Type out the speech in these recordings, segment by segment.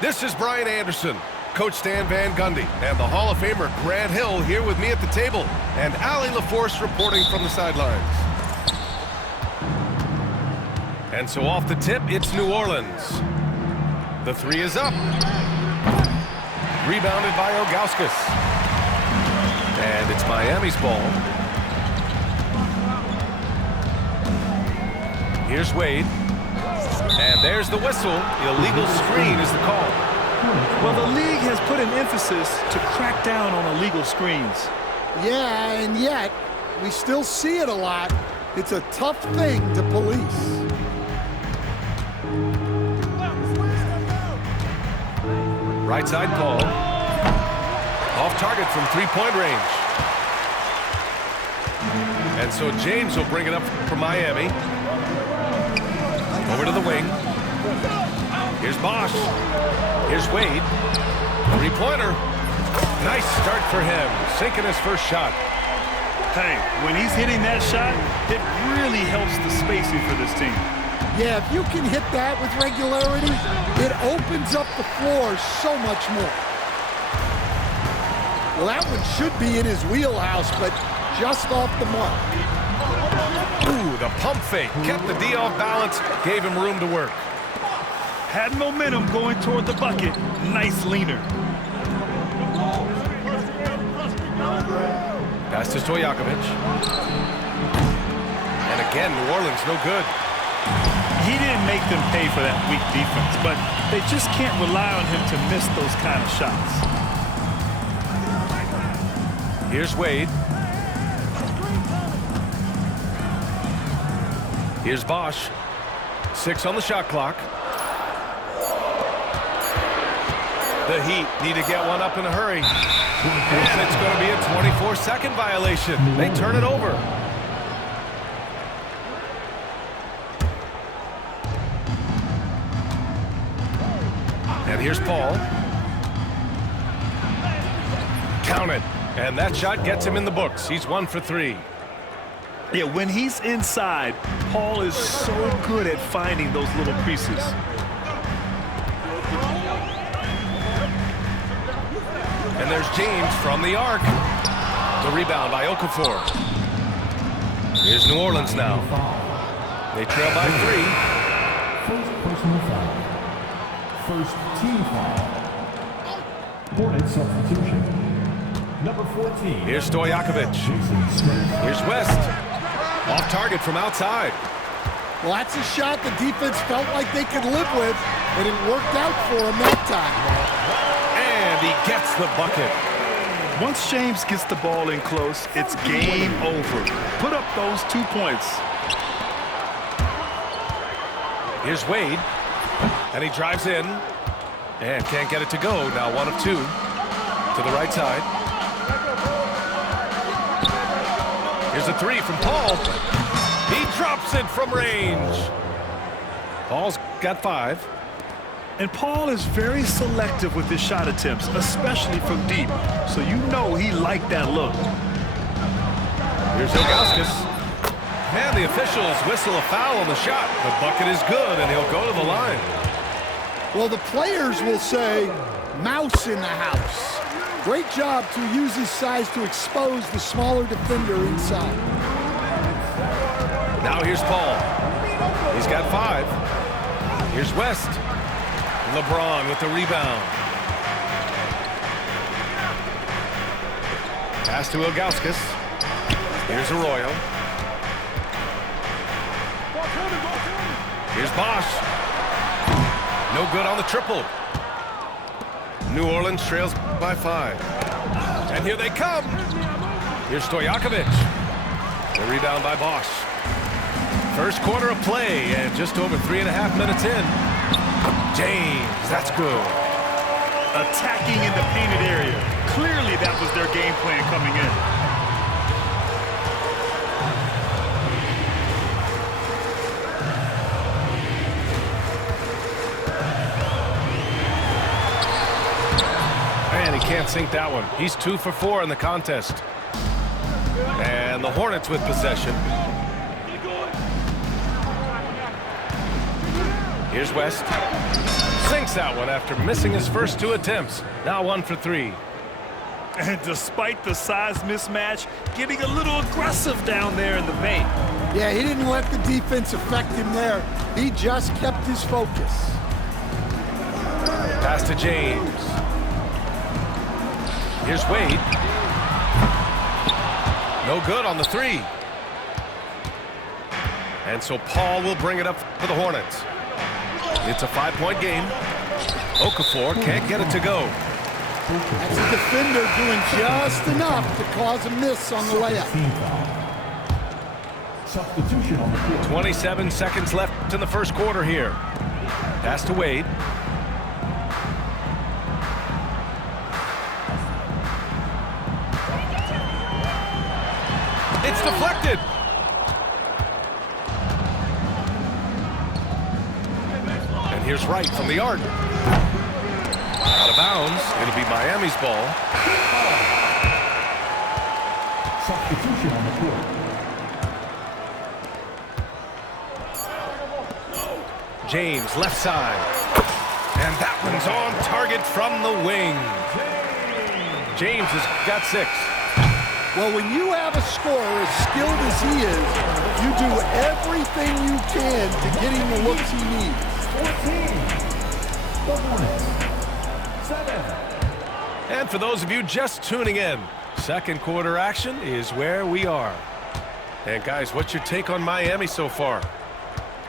This is Brian Anderson, Coach Stan Van Gundy, and the Hall of Famer Grant Hill here with me at the table, and Allie LaForce reporting from the sidelines. And so off the tip, it's New Orleans. The three is up. Rebounded by Ilgauskas. And it's Miami's ball. Here's Wade. And there's the whistle. Illegal screen is the call. Well, the league has put an emphasis to crack down on illegal screens. Yeah, and yet, we still see it a lot. It's a tough thing to police. Right side call. Off target from three-point range. And so James will bring it up for Miami. Over to the wing. Here's Bosch. Here's Wade. Three-pointer. Nice start for him. Sinking his first shot. Hey, when he's hitting that shot, it really helps the spacing for this team. Yeah, if you can hit that with regularity, it opens up the floor so much more. Well, that one should be in his wheelhouse, but just off the mark. Ooh, the pump fake. Kept the D off balance, gave him room to work. Had momentum going toward the bucket. Nice leaner. Pass to Stojakovic. And again, New Orleans no good. He didn't make them pay for that weak defense, but they just can't rely on him to miss those kind of shots. Here's Wade. Here's Bosch. 6 on the shot clock. The Heat need to get one up in a hurry. And it's going to be a 24-second violation. They turn it over. And here's Paul. Count it. And that shot gets him in the books. He's 1 for 3. Yeah, when he's inside, Paul is so good at finding those little creases. And there's James from the arc. The rebound by Okafor. Here's New Orleans now. They trail by 3. First personal foul. First team foul. Hornet substitution. Number 14. Here's Stojakovic. Here's West. Off target from outside. Well, that's a shot the defense felt like they could live with, and it worked out for him that time. And he gets the bucket. Once James gets the ball in close, it's game over. Put up those 2 points. Here's Wade. And he drives in. And can't get it to go. Now 1 of 2. To the right side. Here's a 3 from Paul. He drops it from range. Paul's got 5. And Paul is very selective with his shot attempts, especially from deep. So you know he liked that look. Here's Ilgauskas. And the officials whistle a foul on the shot. The bucket is good, and he'll go to the line. Well, the players will say, mouse in the house. Great job to use his size to expose the smaller defender inside. Now here's Paul. He's got 5. Here's West. LeBron with the rebound. Pass to Ilgauskas. Here's Arroyo. Here's Bosch. No good on the triple. New Orleans trails by 5. And here they come. Here's Stojakovic. The rebound by Bosch. First quarter of play, and just over 3.5 minutes in. James, that's good. attacking in the painted area. Clearly that was their game plan coming in. Man, he can't sink that one. He's 2 for 4 in the contest. And the Hornets with possession. Here's West. Sinks that one after missing his first 2 attempts. Now 1 for 3. And despite the size mismatch, getting a little aggressive down there in the paint. Yeah, he didn't let the defense affect him there. He just kept his focus. Pass to James. Here's Wade. No good on the 3. And so Paul will bring it up for the Hornets. It's a 5-point game. Okafor can't get it to go. That's a defender doing just enough to cause a miss on the layup. Substitution on the court. 27 seconds left in the first quarter here. Pass to Wade. It's deflected. And here's Wright from the arc. Out of bounds. It'll be Miami's ball. Substitution on the court. James, left side. And that one's on target from the wing. James has got 6. Well, when you have a scorer as skilled as he is, you do everything you can to get him the looks he needs. 14. The Hornets. 7. And for those of you just tuning in, second quarter action is where we are. And guys, what's your take on Miami so far?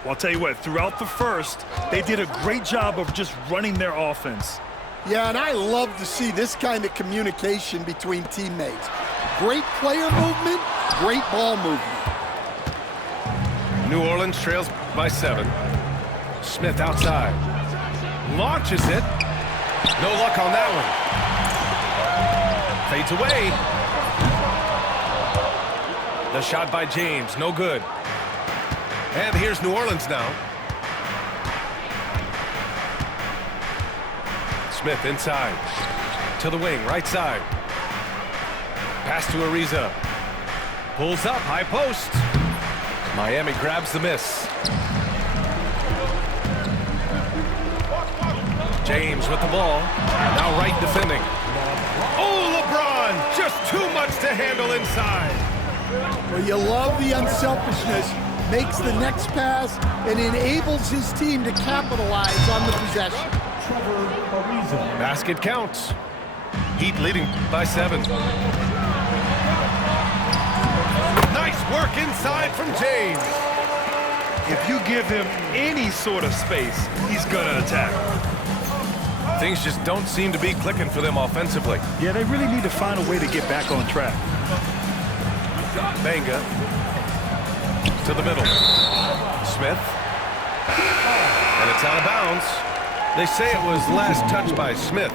Well, I'll tell you what, throughout the first, they did a great job of just running their offense. Yeah, and I love to see this kind of communication between teammates. Great player movement, great ball movement. New Orleans trails by 7. Smith outside. Launches it. No luck on that one. Fades away. The shot by James, no good. And here's New Orleans now. Smith inside. To the wing, right side. Pass to Ariza. Pulls up, high post. Miami grabs the miss. James with the ball. Now Wright defending. Oh, LeBron! Just too much to handle inside. Well, you love the unselfishness. Makes the next pass and enables his team to capitalize on the possession. Trevor Ariza. Basket counts. Heat leading by 7. Nice work inside from James. If you give him any sort of space, he's gonna attack. Things just don't seem to be clicking for them offensively. Yeah, they really need to find a way to get back on track. Banga to the middle. Smith. And it's out of bounds. They say it was last touched by Smith.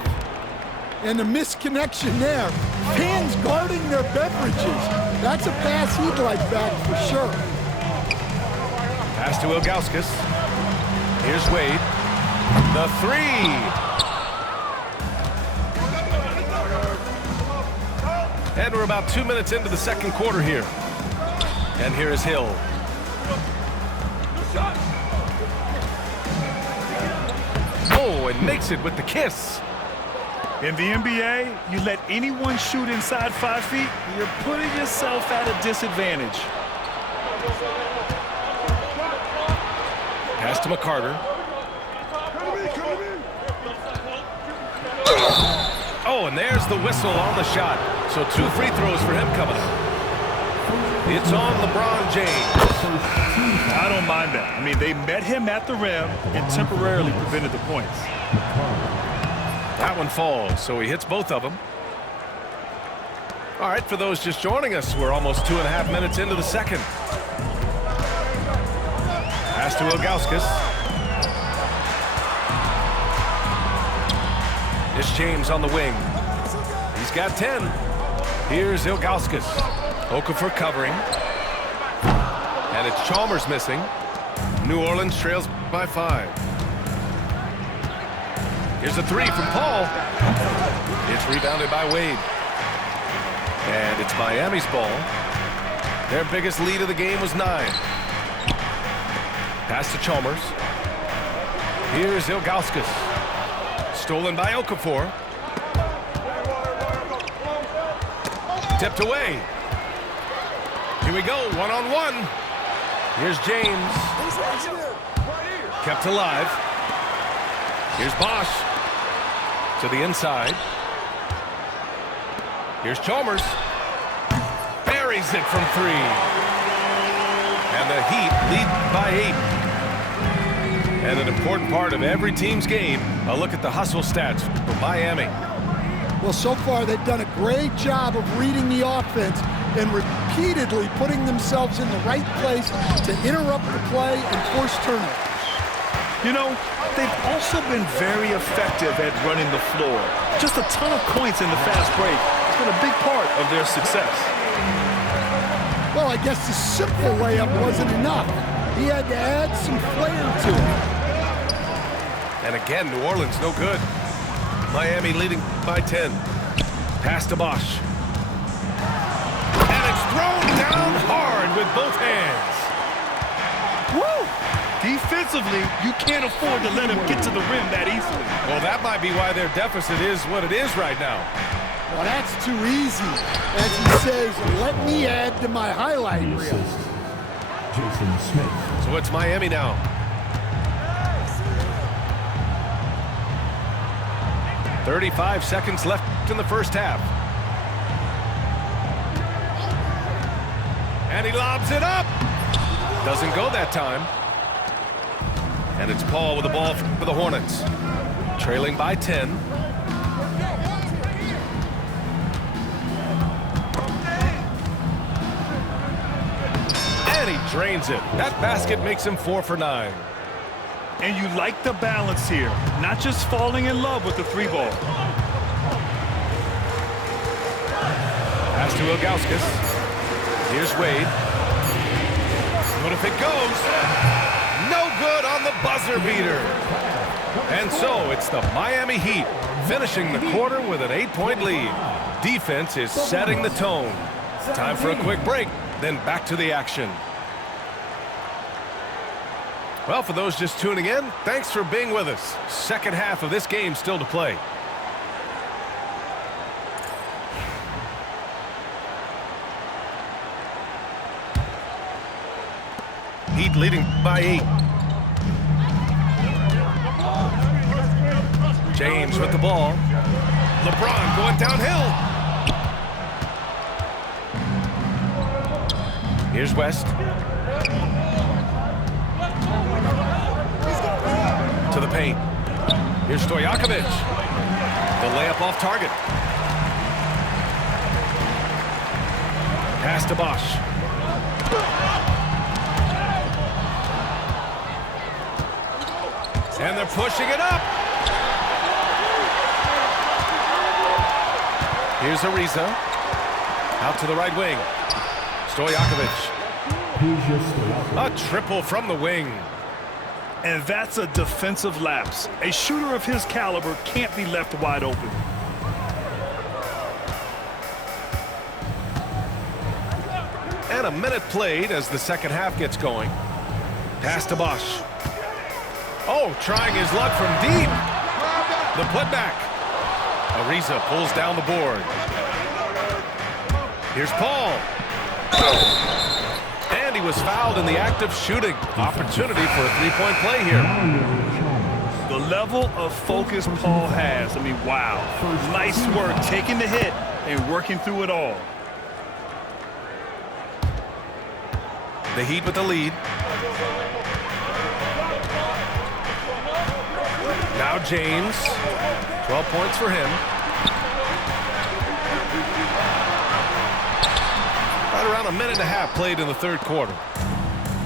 And the misconnection there. Fans guarding their beverages. That's a pass he'd like back for sure. Pass to Ilgauskas. Here's Wade. The 3. And we're about 2 minutes into the second quarter here. And here is Hill. Oh, and makes it with the kiss. In the NBA, you let anyone shoot inside 5 feet, you're putting yourself at a disadvantage. Pass to McCarter. Oh, and there's the whistle on the shot. So 2 free throws for him coming up. It's on LeBron James. I don't mind that. I mean, they met him at the rim and temporarily prevented the points. That one falls, so he hits both of them. All right, for those just joining us, we're almost 2.5 minutes into the second. Pass to Ilgauskas. It's James on the wing. He's got 10. Here's Ilgauskas. Okafor covering. And it's Chalmers missing. New Orleans trails by 5. Here's a 3 from Paul. It's rebounded by Wade. And it's Miami's ball. Their biggest lead of the game was 9. Pass to Chalmers. Here's Ilgauskas. Stolen by Okafor. Tipped away. Here we go, one-on-one. Here's James. Kept alive. Here's Bosch. To the inside. Here's Chalmers. Buries it from 3. And the Heat lead by 8. And an important part of every team's game, a look at the hustle stats for Miami. Well, so far they've done a great job of reading the offense and repeatedly putting themselves in the right place to interrupt the play and force turnovers. You know, they've also been very effective at running the floor. Just a ton of points in the fast break has been a big part of their success. Well, I guess the simple layup wasn't enough. He had to add some flair to it. And again, New Orleans no good. Miami leading by 10. Pass to Bosch. And it's thrown down hard with both hands. Woo! Defensively, you can't afford to let him get to the rim that easily. Well, that might be why their deficit is what it is right now. Well, that's too easy. As he says, let me add to my highlight The reel. assist, Jason Smith. So it's Miami now. "35 seconds left in the first half. And he lobs it up. Doesn't go that time. And it's Paul with the ball for the Hornets. Trailing by 10. And he drains it. That basket makes him 4 for 9. And you like the balance here, not just falling in love with the 3 ball. Pass to Ilgauskas. Here's Wade. What if it goes? No good on the buzzer beater. And so it's the Miami Heat finishing the quarter with an 8-point lead. Defense is setting the tone. Time for a quick break, then back to the action. Well, for those just tuning in, thanks for being with us. Second half of this game still to play. Heat leading by 8. James with the ball. LeBron going downhill. Here's West. To the paint. Here's Stojakovic. The layup off target. Pass to Bosch. And they're pushing it up. Here's Ariza. Out to the right wing. Stojakovic. A triple from the wing. And that's a defensive lapse. A shooter of his caliber can't be left wide open. And a minute played as the second half gets going. Pass to Bosch. Oh, trying his luck from deep. The putback. Ariza pulls down the board. Here's Paul. And he was fouled in the act of shooting. Opportunity for a three-point play here. The level of focus Paul has, I mean, wow. Nice work taking the hit and working through it all. The Heat with the lead. Now James. 12 points for him. Right around a minute and a half played in the third quarter.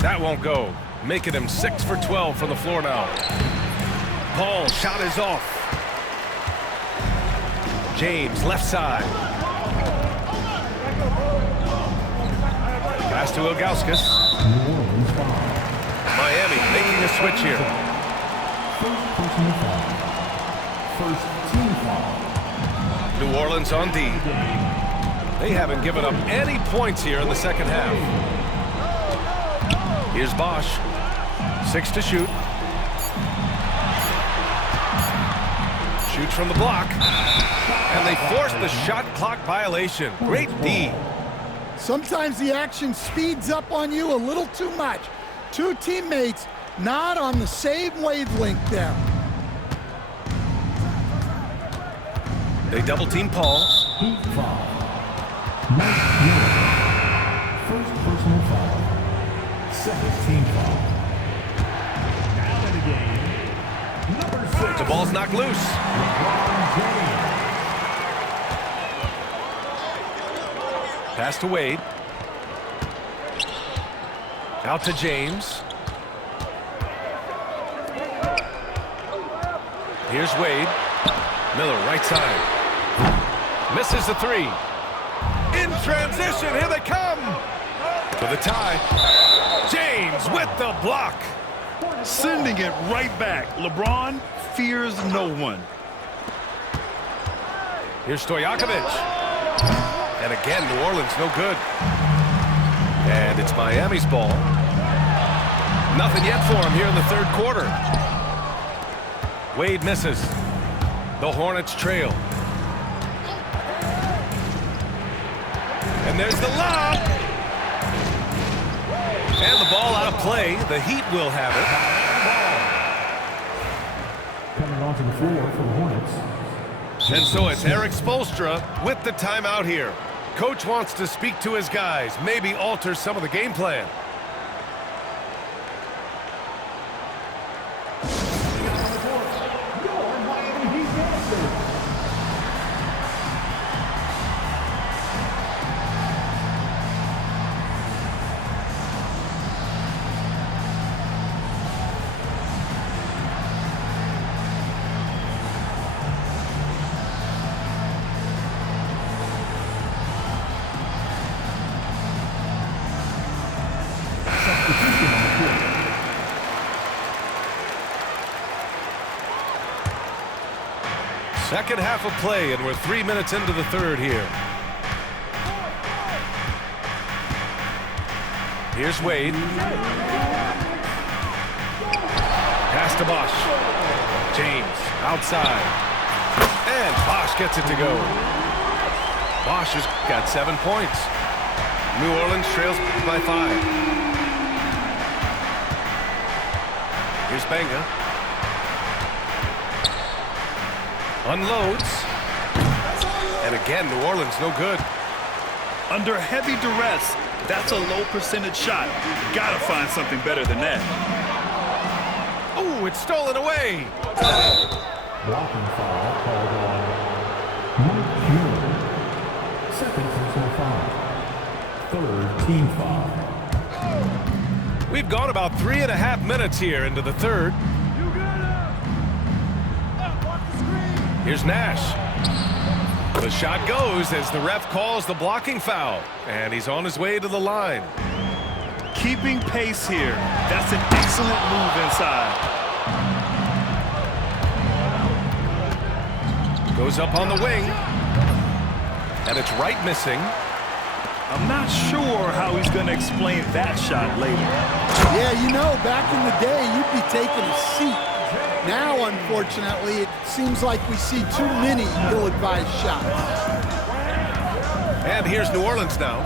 That won't go. Making him 6 for 12 from the floor now. Paul shot is off. James, left side. Pass to Ilgauskas. New Orleans foul. Miami making a switch here. First personal foul. First team foul. New Orleans on D. They haven't given up any points here in the second half. Here's Bosch. 6 to shoot. Shoots from the block. And they force the shot clock violation. Great D. Sometimes the action speeds up on you a little too much. Two teammates not on the same wavelength there. They double team Paul. Heat foul. Mike Miller. First personal foul. Second team foul. Out of the game. Number 6. The ball's knocked loose. LeBron James. Pass to Wade. Out to James. Here's Wade. Miller, right side. Misses the three. In transition, here they come. For the tie. James with the block. Sending it right back. LeBron fears no one. Here's Stojakovic. And again, New Orleans no good. And it's Miami's ball. Nothing yet for him here in the third quarter. Wade misses. The Hornets trail. And there's the lob. And the ball out of play. The Heat will have it. Coming onto the floor for the Hornets. And so it's Eric Spoelstra with the timeout here. Coach wants to speak to his guys, maybe alter some of the game plan. Second half of play, and we're 3 minutes into the third here. Here's Wade. Pass to Bosch. James outside. And Bosch gets it to go. Bosch has got 7 points. New Orleans trails by 5. Here's Benga. Unloads. And again, New Orleans no good. Under heavy duress, that's a low percentage shot. Gotta find something better than that. Oh, it's stolen away. Blocking foul called on Mike Miller. Second personal foul. Third team foul. We've gone about 3.5 minutes here into the third. Here's Nash. The shot goes as the ref calls the blocking foul. And he's on his way to the line. Keeping pace here. That's an excellent move inside. Goes up on the wing. And it's right missing. I'm not sure how he's going to explain that shot later. Yeah, you know, back in the day, you'd be taking a seat. Now, unfortunately, it seems like we see too many ill-advised shots. And here's New Orleans now.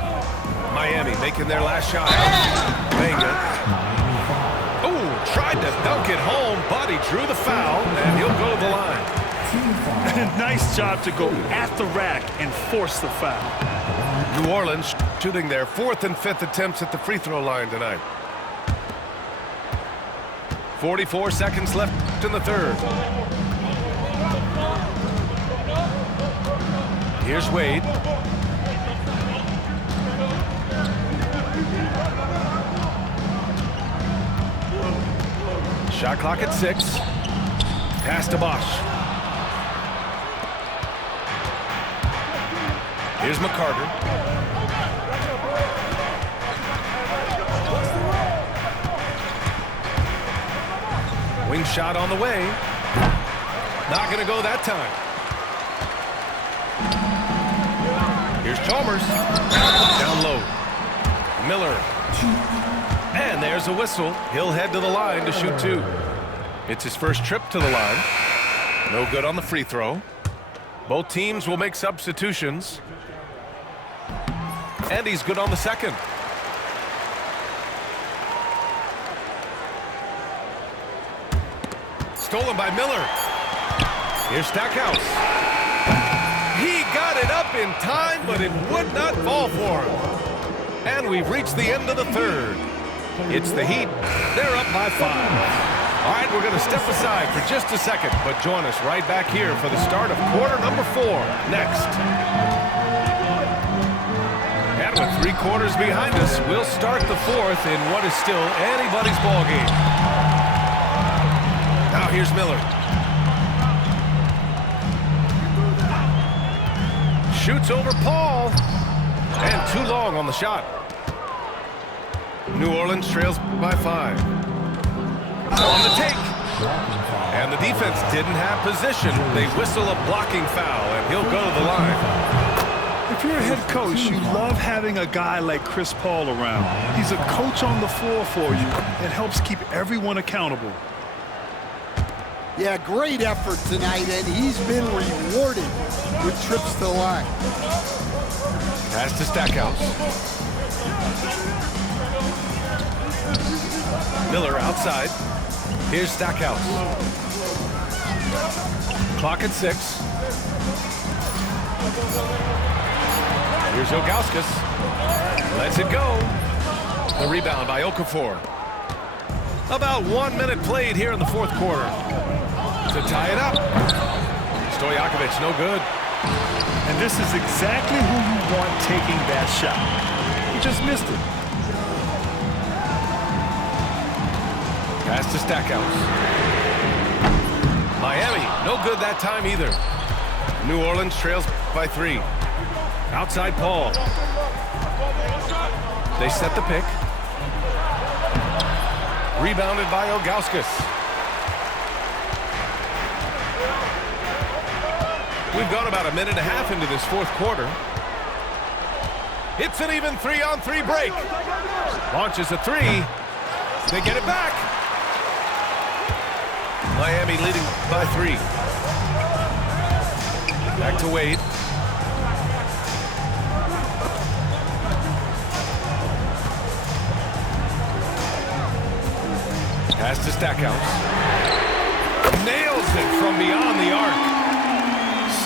Miami making their last shot. Benga. Oh, tried to dunk it home, but he drew the foul, and he'll go to the line. Nice job to go at the rack and force the foul. New Orleans shooting their 4th and 5th attempts at the free throw line tonight. 44 seconds left in the third. Here's Wade. Shot clock at 6. Pass to Bosch. Here's McCarter. Wing shot on the way. Not going to go that time. Here's Chalmers. Down low. Miller. And there's a whistle. He'll head to the line to shoot two. It's his first trip to the line. No good on the free throw. Both teams will make substitutions. And he's good on the second. Stolen by Miller. Here's Stackhouse. He got it up in time, but it would not fall for him. And we've reached the end of the third. It's the Heat. They're up by 5. All right, we're going to step aside for just a second, but join us right back here for the start of quarter number 4 next. And with 3 quarters behind us, we'll start the 4th in what is still anybody's ball game. Now here's Miller. Shoots over Paul. And too long on the shot. New Orleans trails by 5. On the take. And the defense didn't have position. They whistle a blocking foul, and he'll go to the line. If you're a head coach, you love having a guy like Chris Paul around. He's a coach on the floor for you and helps keep everyone accountable. Yeah, great effort tonight, and he's been rewarded with trips to the line. Pass to Stackhouse. Miller outside. Here's Stackhouse. Clock at 6. Here's Ilgauskas. Lets it go. The rebound by Okafor. About 1 minute played here in the 4th quarter. To tie it up. Stojakovic, no good. And this is exactly who you want taking that shot. He just missed it. Pass to Stackhouse. Miami, no good that time either. New Orleans trails by 3. Outside Paul. They set the pick. Rebounded by Ilgauskas. We've gone about a minute and a half into this 4th quarter. It's an even 3-on-3 break. Launches a 3. They get it back. Miami leading by 3. Back to Wade. Pass to Stackhouse. Nails it from beyond the arc.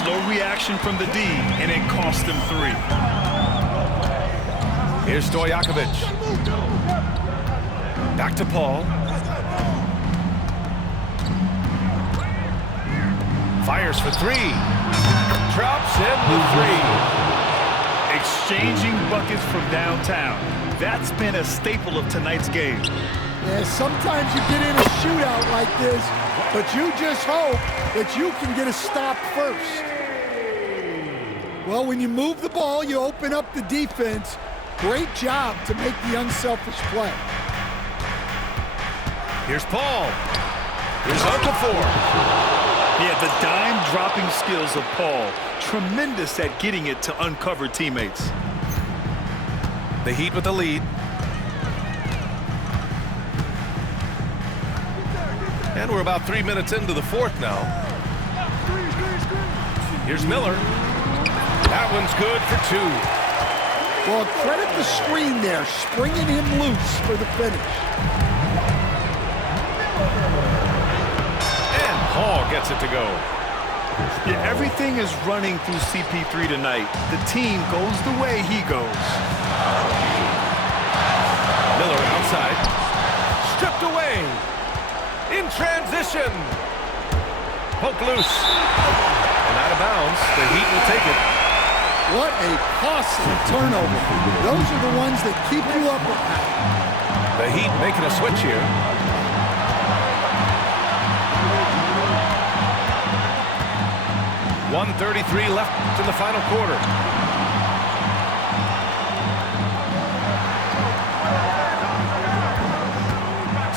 Slow reaction from the D, and it cost them 3. Here's Stojakovic. Back to Paul. Fires for 3. Drops in the 3. Exchanging buckets from downtown. That's been a staple of tonight's game. Yeah, sometimes you get in a shootout like this, but you just hope that you can get a stop first. Well, when you move the ball, you open up the defense. Great job to make the unselfish play. Here's Paul. Here's Okafor. Yeah, the dime-dropping skills of Paul. Tremendous at getting it to uncover teammates. The Heat with the lead. And we're about 3 minutes into the 4th now. Here's Miller. That one's good for 2. Well, credit the screen there, springing him loose for the finish. And Paul gets it to go. Yeah, everything is running through CP3 tonight. The team goes the way he goes. Miller outside. Stripped away. In transition. Poke loose. And out of bounds. The Heat will take it. What a costly turnover. Those are the ones that keep you up at night. The Heat making a switch here. .133 left in the final quarter.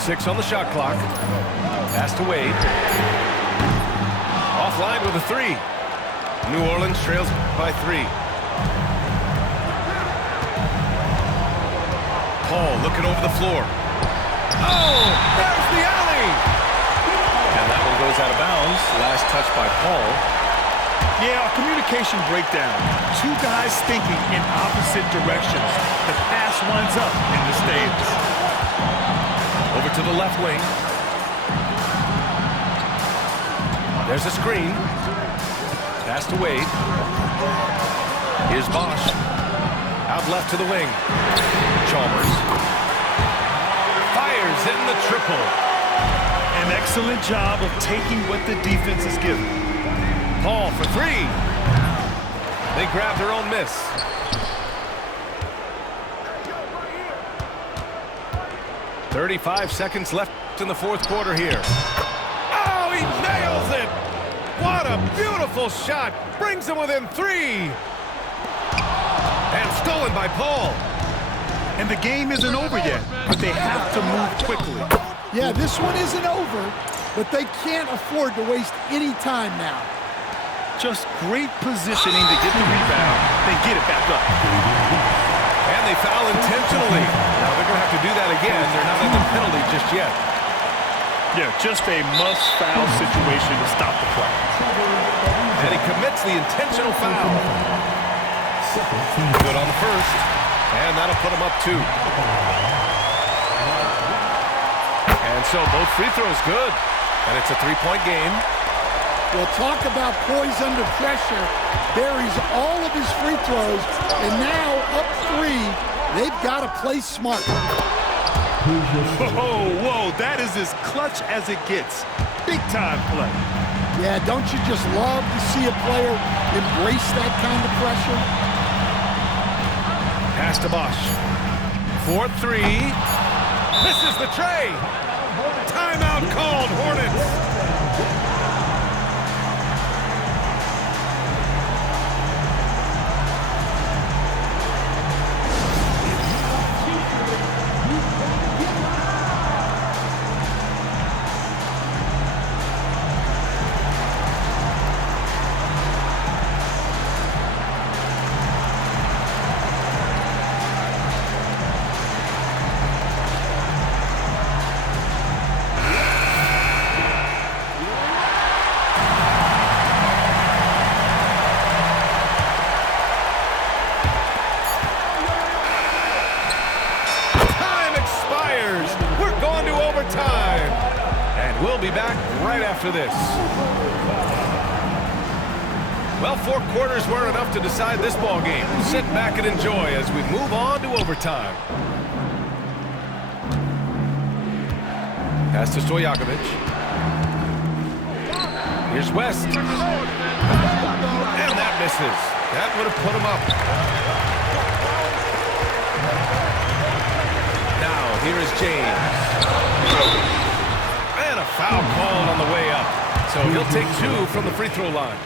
6 on the shot clock. Pass to Wade. Offline with a 3. New Orleans trails by 3. Paul looking over the floor. Oh, there's the alley! And that one goes out of bounds. Last touch by Paul. Yeah, a communication breakdown. Two guys thinking in opposite directions. The pass winds up in the stands. Over to the left wing. There's a screen. Pass to Wade. Here's Bosch. Out left to the wing. Chalmers. Fires in the triple. An excellent job of taking what the defense is giving. Paul for 3. They grab their own miss. "35 seconds left in the fourth quarter here. Oh, he nails it! What a beautiful shot! Brings them within 3. And stolen by Paul. And the game isn't over yet, but they have to move quickly. Yeah, this one isn't over, but they can't afford to waste any time now. Just great positioning to get the rebound, then get it back up. And they foul intentionally. Now they're going to have to do that again. They're not in the penalty just yet. Yeah, just a must-foul situation to stop the play. And he commits the intentional foul. Good on the first. And that'll put him up 2. And so both free throws good. And it's a 3-point game. Well, talk about poise under pressure. Buries all of his free throws, and now up 3. They've got to play smart. Whoa, that is as clutch as it gets. Big-time play. Yeah, don't you just love to see a player embrace that kind of pressure? Pass to Bosch. 4-3. Misses the tray. Timeout called, Hornets. We'll be back right after this. Well, 4 quarters weren't enough to decide this ball game. Sit back and enjoy as we move on to overtime. Pass to Stojakovic. Here's West. And that misses. That would have put him up. Now, here is James. And a foul called on the way up. So he'll take 2 from the free throw line.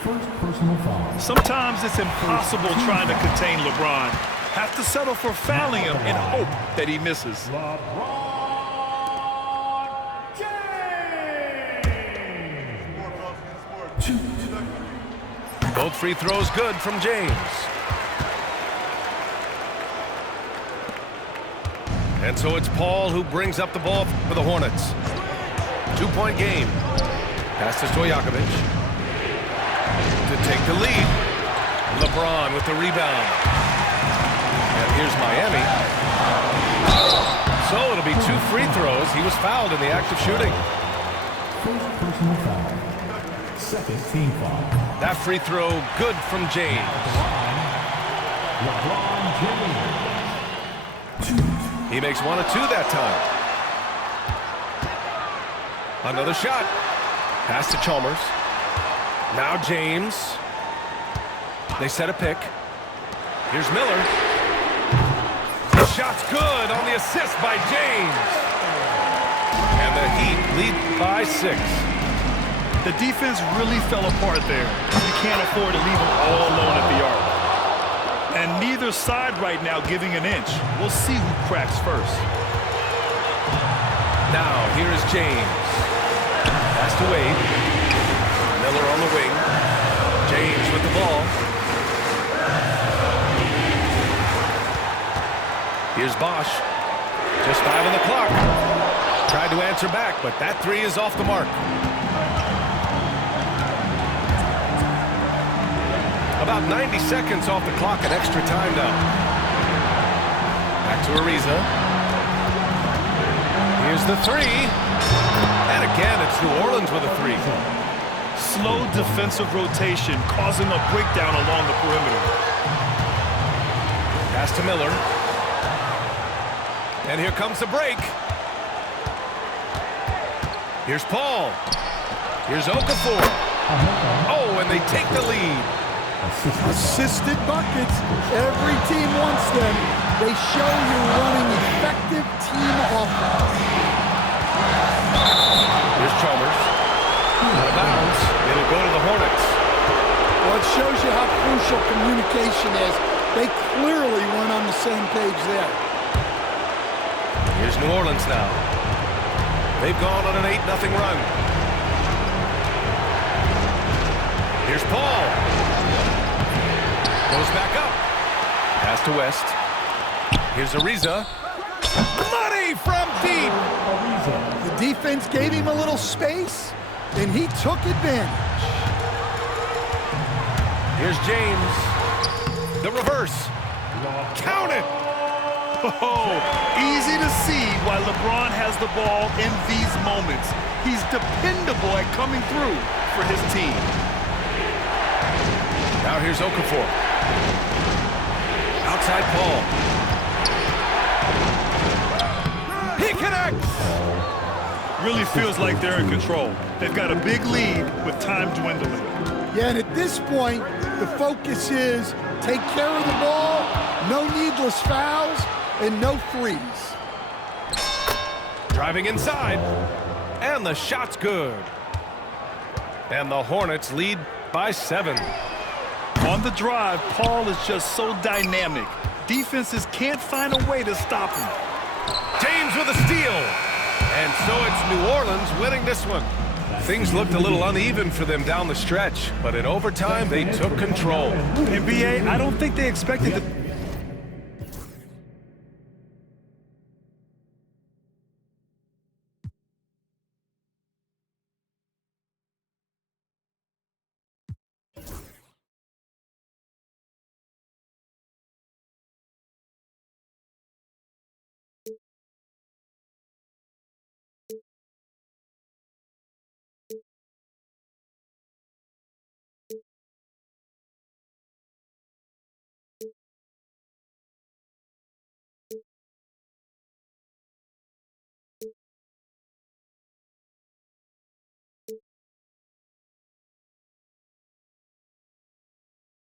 First personal foul. Sometimes it's impossible trying to contain LeBron. Have to settle for fouling him and hope that he misses. Both free throws good from James. And so it's Paul who brings up the ball for the Hornets. 2-point game. Pass to Stojakovic. To take the lead. LeBron with the rebound. And here's Miami. So it'll be 2 free throws. He was fouled in the act of shooting. First personal foul. Second team foul. That free throw good from James. LeBron James. He makes 1 of 2 that time. Another shot. Pass to Chalmers. Now James. They set a pick. Here's Miller. The shot's good on the assist by James. And the Heat lead by 6. The defense really fell apart there. You can't afford to leave them all alone at the arc. And neither side right now giving an inch. We'll see who cracks first. Now, here is James. Pass to Wade. Miller on the wing. James with the ball. Here's Bosch. Just 5 on the clock. Tried to answer back, but that three is off the mark. About 90 seconds off the clock at extra time now. Back to Ariza. Here's the three. And again, it's New Orleans with a three. Slow defensive rotation causing a breakdown along the perimeter. Pass to Miller. And here comes the break. Here's Paul. Here's Okafor. Oh, and they take the lead. Assisted buckets. Every team wants them. They show you're running effective team offense. Here's Chalmers. Out of bounds. It'll go to the Hornets. Well, it shows you how crucial communication is. They clearly weren't on the same page there. Here's New Orleans now. They've gone on an 8-0 run. Here's Paul. Goes back up. Pass to West. Here's Ariza. Money from deep. The defense gave him a little space, and he took advantage. Here's James. The reverse. Count it. Oh, easy to see why LeBron has the ball in these moments. He's dependable at coming through for his team. Now here's Okafor. Outside Paul. He connects. Really feels like they're in control. They've got a big lead with time dwindling. Yeah, and at this point, the focus is take care of the ball, no needless fouls, and no threes. Driving inside. And the shot's good. And the Hornets lead by 7. On the drive, Paul is just so dynamic. Defenses can't find a way to stop him. James with a steal. And so it's New Orleans winning this one. Things looked a little uneven for them down the stretch, but in overtime, they took control. NBA, I don't think they expected the